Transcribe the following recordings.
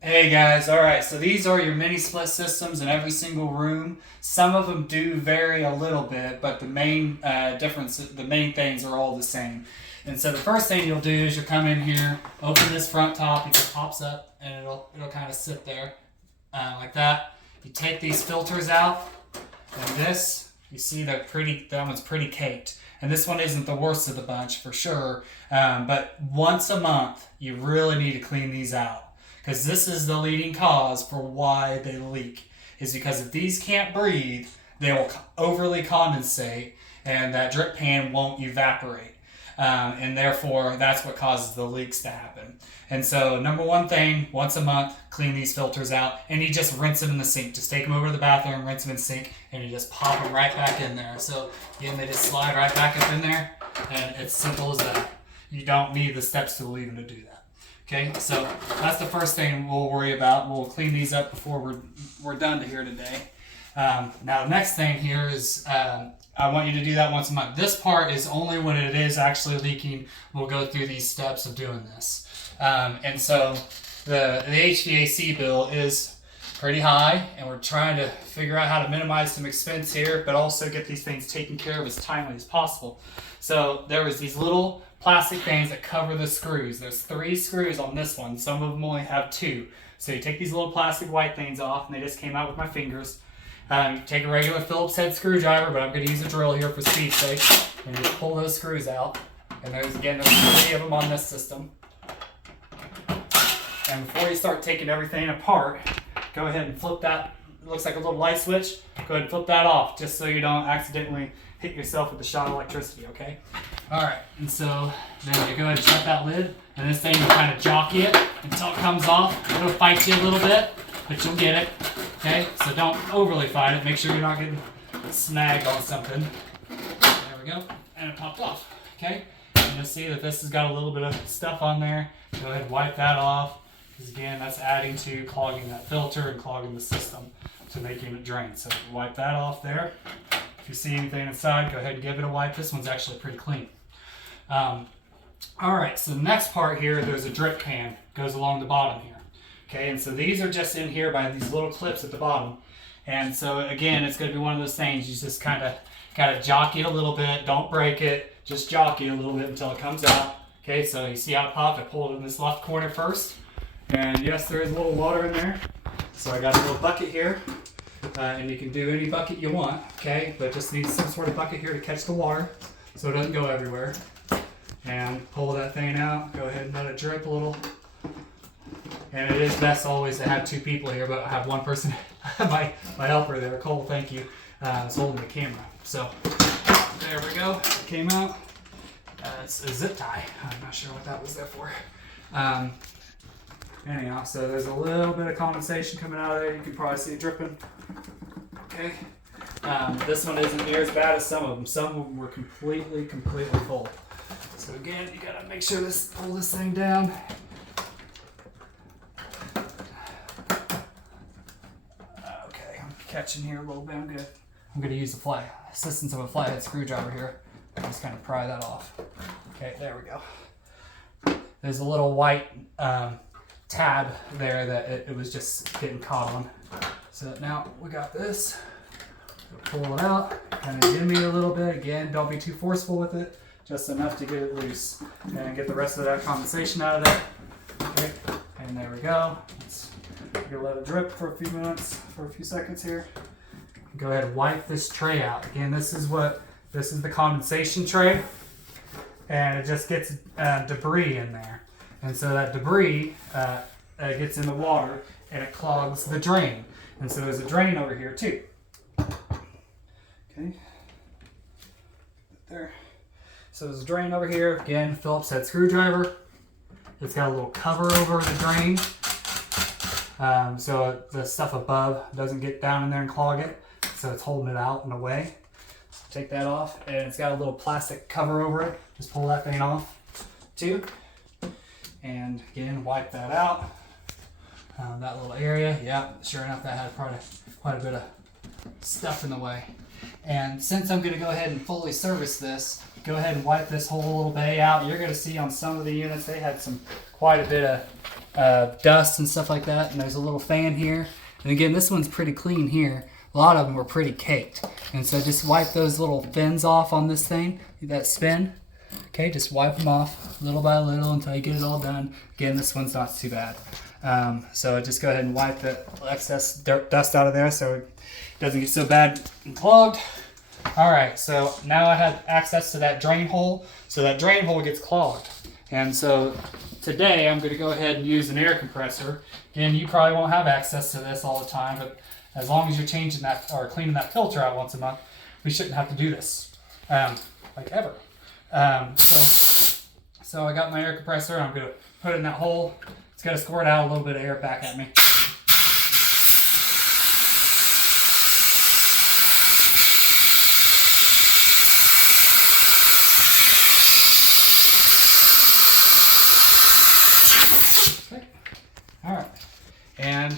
Hey guys, alright, so these are your mini split systems in every single room. Some of them do vary a little bit, but the main the main things are all the same. And so the first thing you'll do is you'll come in here, open this front top, it just pops up and it'll kind of sit there like that. You take these filters out, and this, you see that one's pretty caked. And this one isn't the worst of the bunch for sure, but once a month you really need to clean these out because this is the leading cause for why they leak. Is because if these can't breathe, they will overly condensate and that drip pan won't evaporate. And therefore, that's what causes the leaks to happen. And so, number one thing, once a month, clean these filters out, and you just rinse them in the sink. Just take them over to the bathroom, rinse them in the sink, and you just pop them right back in there. So, again, they just slide right back up in there, and it's simple as that. You don't need the step stool even to do that. Okay, so that's the first thing we'll worry about. We'll clean these up before we're done here today. Now, the next thing here is I want you to do that once a month. This part is only when it is actually leaking. We'll go through these steps of doing this. And so the HVAC bill is pretty high, and we're trying to figure out how to minimize some expense here, but also get these things taken care of as timely as possible. So there was these little plastic things that cover the screws. There's 3 screws on this one. Some of them only have 2. So you take these little plastic white things off, and they just came out with my fingers. You take a regular Phillips head screwdriver, but I'm going to use a drill here for speed's sake, and just pull those screws out. And there's 3 of them on this system. And before you start taking everything apart, go ahead and flip that. It looks like a little light switch. Go ahead and flip that off, just so you don't accidentally hit yourself with the shot of electricity, okay? Alright, and so then you go ahead and shut that lid, and this thing will kind of jockey it until it comes off. It'll fight you a little bit, but you'll get it, okay? So don't overly fight it. Make sure you're not getting snagged on something. There we go, and it popped off, okay? And you'll see that this has got a little bit of stuff on there. Go ahead and wipe that off, because again, that's adding to clogging that filter and clogging the system to making it drain. So wipe that off there. If you see anything inside, go ahead and give it a wipe. This one's actually pretty clean. Alright, so the next part here, there's a drip pan. Goes along the bottom here. Okay, and so these are just in here by these little clips at the bottom. And so again, it's going to be one of those things, you just kind of got to jockey it a little bit. Don't break it. Just jockey it a little bit until it comes out. Okay, so you see how it popped? I pulled it in this left corner first. And yes, there is a little water in there. So I got a little bucket here. And you can do any bucket you want, okay? But just need some sort of bucket here to catch the water so it doesn't go everywhere. And pull that thing out. Go ahead and let it drip a little. And it is best always to have 2 people here, but I have one person, my helper there, Cole, thank you, is holding the camera. So there we go. It came out. It's a zip tie. I'm not sure what that was there for. Anyhow, so there's a little bit of condensation coming out of there. You can probably see it dripping. Okay. This one isn't near as bad as some of them. Some of them were completely full. So again, you gotta make sure pull this thing down. Okay, I'm catching here a little bit. I'm good. I'm gonna use the assistance of a flathead screwdriver here. Just kind of pry that off. Okay, there we go. There's a little white tab there that it was just getting caught on. So now we got this. We'll pull it out, kind of jimmy a little bit. Again, don't be too forceful with it, just enough to get it loose and get the rest of that condensation out of there. Okay, and there we go. We'll let it drip for a few seconds here. Go ahead and wipe this tray out. Again, this is the condensation tray, and it just gets debris in there. And so that debris gets in the water and it clogs the drain. And so there's a drain over here too. Okay. There. So there's a drain over here. Again, Phillips head screwdriver. It's got a little cover over the drain. So the stuff above doesn't get down in there and clog it. So it's holding it out in a way. So take that off. And it's got a little plastic cover over it. Just pull that thing off too. And again, wipe that out. That little area, yeah, sure enough, that had quite a bit of stuff in the way. And since I'm going to go ahead and fully service this, go ahead and wipe this whole little bay out. You're going to see on some of the units they had quite a bit dust and stuff like that. And there's a little fan here. And again, this one's pretty clean here. A lot of them were pretty caked. And so just wipe those little fins off on this thing, that spin. Okay, just wipe them off little by little until you get it all done. Again, this one's not too bad. So just go ahead and wipe the excess dust out of there so it doesn't get so bad and clogged. All right, so now I have access to that drain hole. So that drain hole gets clogged. And so today I'm going to go ahead and use an air compressor. Again, you probably won't have access to this all the time, but as long as you're changing that or cleaning that filter out once a month, we shouldn't have to do this, like ever. So I got my air compressor. I'm going to put it in that hole. It's got to squirt out a little bit of air back at me. All right, and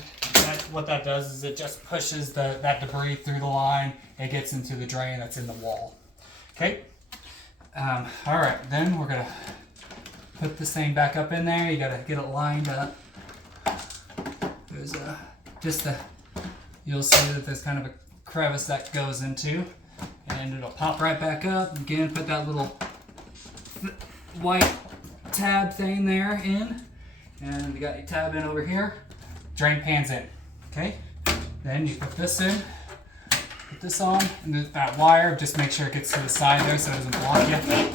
what that does is it just pushes that debris through the line. It gets into the drain that's in the wall. Okay. All right, then we're gonna put this thing back up in there. You gotta get it lined up. There's you'll see that there's kind of a crevice that goes into, and it'll pop right back up. Again, put that little white tab thing there in. And you got your tab in over here, drain pan's in, okay? Then you put this in, put this on, and that wire, just make sure it gets to the side there so it doesn't block you. And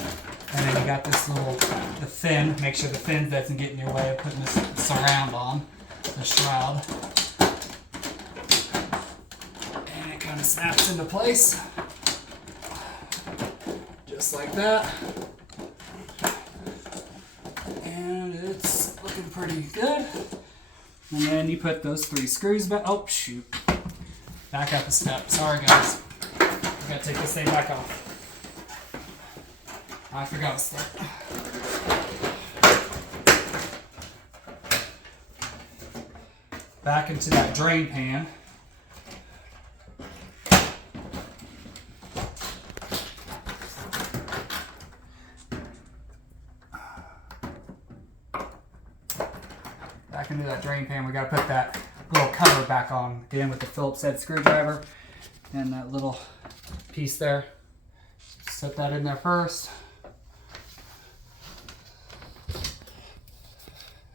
then you got this the fin, make sure the fin doesn't get in your way of putting this surround on, the shroud. And it kind of snaps into place, just like that. It's looking pretty good. And then you put those 3 screws back. Oh, shoot. Back up a step. Sorry, guys. I gotta take this thing back off. I forgot a step. Back into that drain pan. Back into that drain pan, we got to put that little cover back on again with the Phillips head screwdriver and that little piece there. Set that in there first.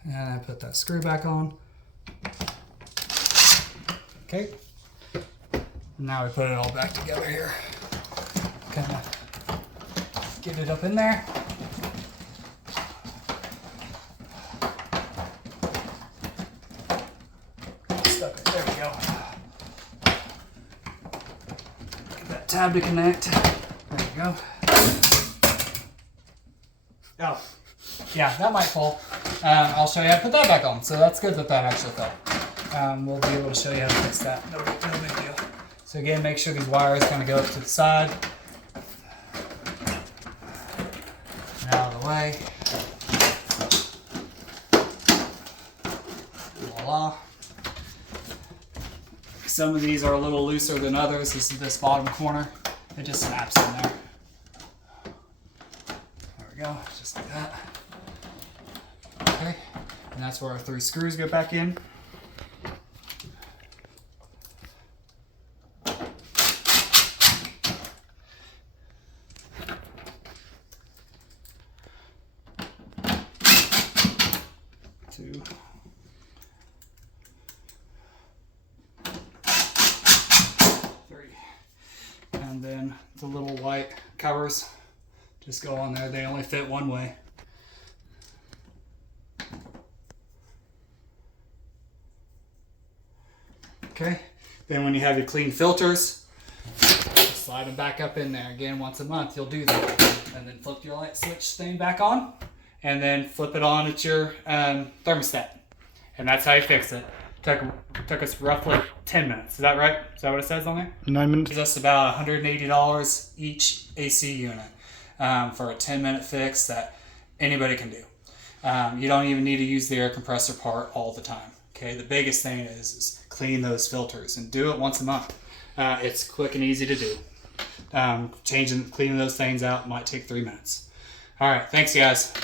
And I put that screw back on. Okay. Now we put it all back together here. Kind of get it up in there. There we go. Get that tab to connect. There we go. Oh, yeah, that might fall. I'll show you how to put that back on. So that's good that actually fell. We'll be able to show you how to fix that. No big deal. So again, make sure these wires kind of go up to the side. And out of the way. Voila. Some of these are a little looser than others. This is this bottom corner. It just snaps in there. There we go, just like that. Okay, and that's where our 3 screws go back in. Two. And then the little white covers just go on there. They only fit one way. Okay, then when you have your clean filters, slide them back up in there. Again, once a month you'll do that. And then flip your light switch thing back on, and then flip it on at your thermostat. And that's how you fix it. Took us roughly 10 minutes. Is that right? Is that what it says on there? 9 minutes. It's just about $180 each AC unit for a 10-minute fix that anybody can do. You don't even need to use the air compressor part all the time. Okay, the biggest thing is clean those filters and do it once a month. It's quick and easy to do. Cleaning those things out might take 3 minutes. All right, thanks guys.